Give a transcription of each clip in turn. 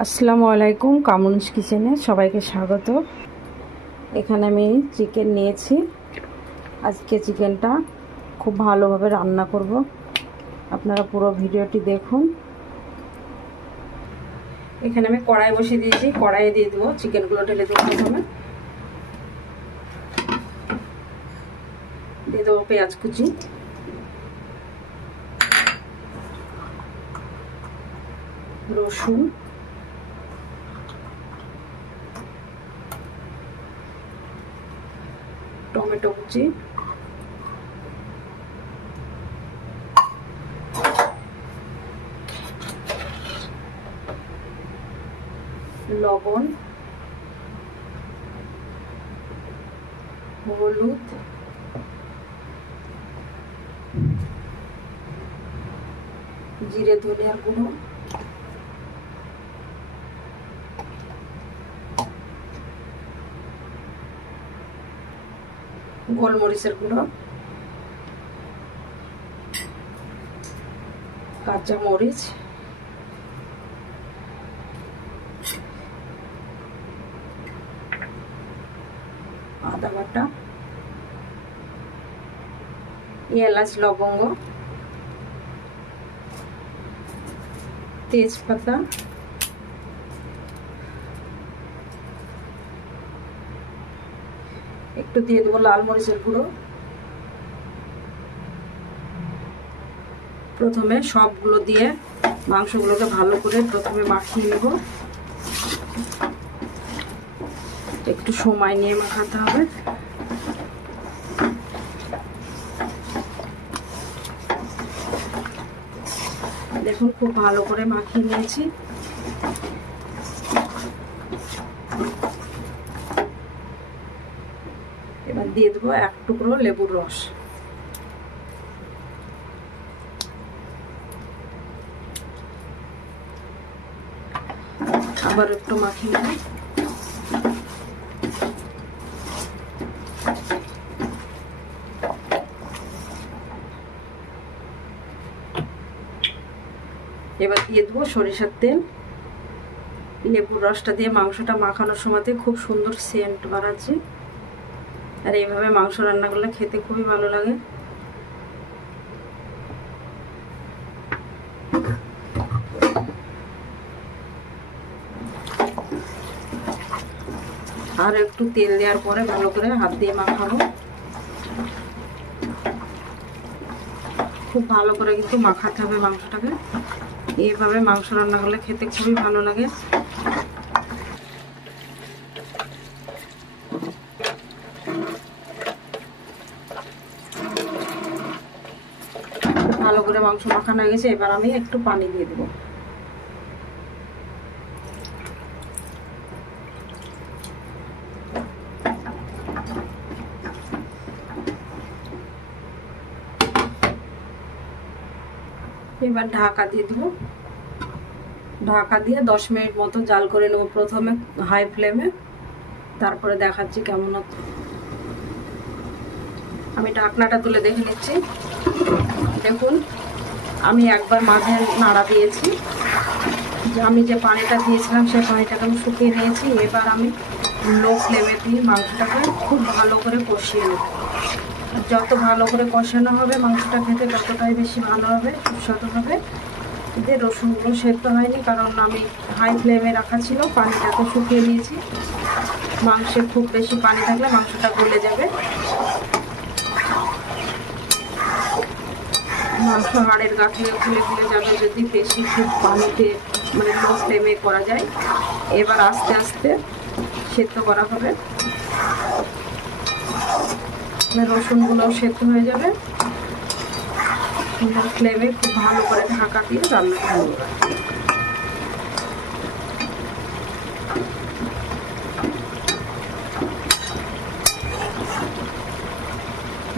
আসসালামু আলাইকুম, কামরুনস কিচেনে সবাইকে স্বাগত। এখানে আমি চিকেন নিয়েছি। আজকে চিকেনটা খুব ভালোভাবে রান্না করব, আপনারা পুরো ভিডিওটি দেখুন। এখানে আমি কড়াই বসিয়ে দিয়েছি, কড়াইয়ে দিয়ে দেবো চিকেনগুলো, ঢেলে দেবো। প্রথমে দিয়ে দেবো পেঁয়াজ কুচি, রসুন, টমেটো কুচি, লবণ, হলুদ, জিরে ধনিয়ার গুঁড়ো, গোলমরিচের গুঁড়ো, কাঁচা মরিচ, আদা বাটা, এলাচ, লবঙ্গ, তেজপাতা, একটু দিয়ে দেবো লাল মরিচের গুঁড়ো। প্রথমে সবগুলো দিয়ে মাংসগুলোকে ভালো করে প্রথমে মাখিয়ে নেব। একটু সময় নিয়ে মাখাতে হবে। দেখুন খুব ভালো করে মাখিয়ে নিয়েছি। এবার দিয়ে দেবো এক টুকরো লেবুর রস। আবার একটু মাখিয়ে নেব। এবার দিয়ে দেবো সরিষার তেল। লেবুর রসটা দিয়ে মাংসটা মাখানোর সময়তে খুব সুন্দর সেন্ট বাড়াচ্ছে, আর এইভাবে মাংস রান্না করলে খেতে খুবই ভালো লাগে। আর একটু তেল দেওয়ার পরে ভালো করে হাত দিয়ে মাখাবো। খুব ভালো করে কিন্তু মাখাতে হবে মাংসটাকে। এইভাবে মাংস রান্না করলে খেতে খুবই ভালো লাগে। ভালো করে মাংস মাখানো হয়ে গেছে। এবার আমি একটু পানি দিয়ে দেবো। এবার ঢাকা দিয়ে দেবো। ঢাকা দিয়ে 10 মিনিট মতো জাল করে নেবো, প্রথমে হাই ফ্লেমে, তারপরে দেখাচ্ছি কেমন হচ্ছে। আমি ঢাকনাটা তুলে দেখে নিচ্ছি। দেখুন আমি একবার মাঝে নাড়া দিয়েছি, যে আমি যে পানিটা দিয়েছিলাম সেই পানিটাকে আমি শুকিয়ে নিয়েছি। এবার আমি লো ফ্লেমে দিয়ে মাংসটাকে খুব ভালো করে কষিয়ে নেব। যত ভালো করে কষানো হবে মাংসটা খেতে ততটাই বেশি ভালো হবে, সুস্বাদু হবে। এতে রসুনগুলো সেদ্ধ হয়নি, কারণ আমি হাই ফ্লেমে রাখা ছিল। পানিটাকে শুকিয়ে নিয়েছি। মাংসে খুব বেশি পানি থাকলে মাংসটা গলে যাবে, মাংস হাড়ের গা থেকে খুলে খুলে যাবে যদি বেশি খুব পানিতে মানে লো ফ্লেমে করা যায়। এবার আস্তে আস্তে সেদ্ধ করা হবে, রসুনগুলোও সেদ্ধ হয়ে যাবে। ফ্লেমে খুব ভালো করে ঢাকা দিয়ে রান্না করব।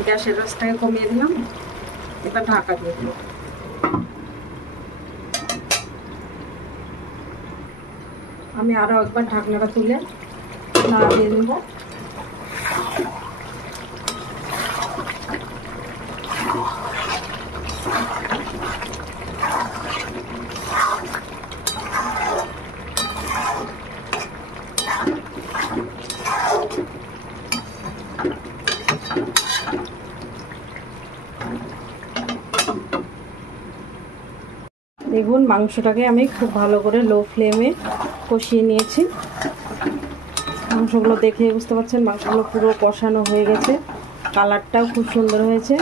গ্যাসের আঁচটাকে কমিয়ে দিলাম। এবার ঢাকা দিয়ে দিলাম। আমি আরো একবার ঢাকনাটা তুলে নাড়া দিয়ে দেব। মাংসটাকে আমি খুব ভালো করে লো ফ্লেমে কষিয়ে নিয়েছি। মাংসগুলো দেখে বুঝতে পারছেন মাংসগুলো পুরো কষানো হয়ে গেছে, কালারটাও খুব সুন্দর হয়েছে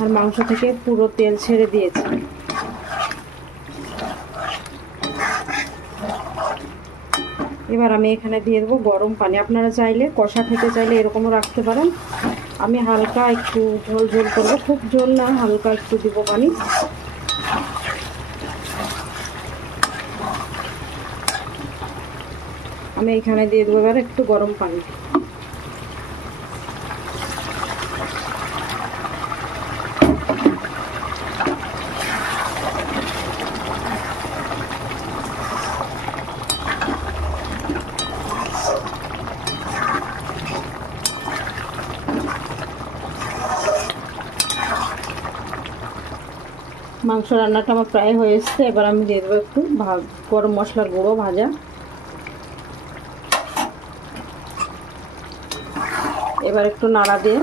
আর মাংস থেকে পুরো তেল ছেড়ে দিয়েছে। এবার আমি এখানে দিয়ে দেবো গরম পানি। আপনারা চাইলে কষা খেতে চাইলে এরকমও রাখতে পারেন। আমি হালকা একটু ঝোল ঝোল করবো, খুব ঝোল না, হালকা একটু দিব পানি। আমি এখানে দিয়ে দেবো এবার একটু গরম পানি। মাংস রান্নাটা আমার প্রায় হয়ে এসছে। এবার আমি দিয়ে দেবো একটু গরম মশলার গুঁড়ো ভাজা। এবার একটু নাড়া দিয়ে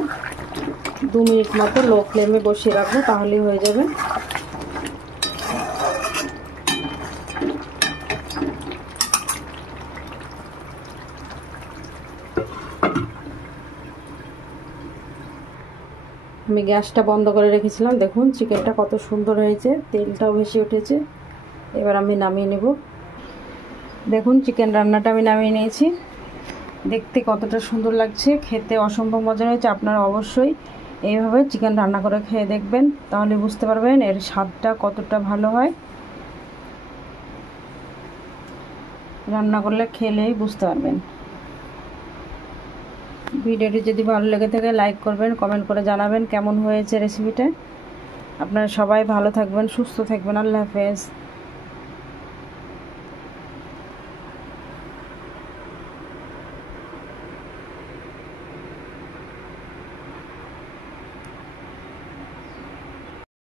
2 মিনিট মতো লো ফ্লেমে বসিয়ে রাখবো, তাহলেই হয়ে যাবে। আমি গ্যাসটা বন্ধ করে রেখেছিলাম, দেখুন চিকেনটা কত সুন্দর হয়েছে, তেলটাও ভেসে উঠেছে। এবার আমি নামিয়ে নেব। দেখুন চিকেন রান্নাটা আমি নামিয়ে নিয়েছি, দেখতে কতটা সুন্দর লাগছে, খেতে অসম্ভব মজা হয়েছে। আপনারা অবশ্যই এইভাবে চিকেন রান্না করে খেয়ে দেখবেন, তাহলে বুঝতে পারবেন এর স্বাদটা কতটা ভালো হয়। রান্না করলে খেলেই বুঝতে পারবেন। ভিডিওটি যদি ভালো লেগে থাকে লাইক করবেন, কমেন্ট করে জানাবেন কেমন হয়েছে রেসিপিটা। আপনারা সবাই ভালো থাকবেন, সুস্থ থাকবেন। আল্লাহ হাফেজ।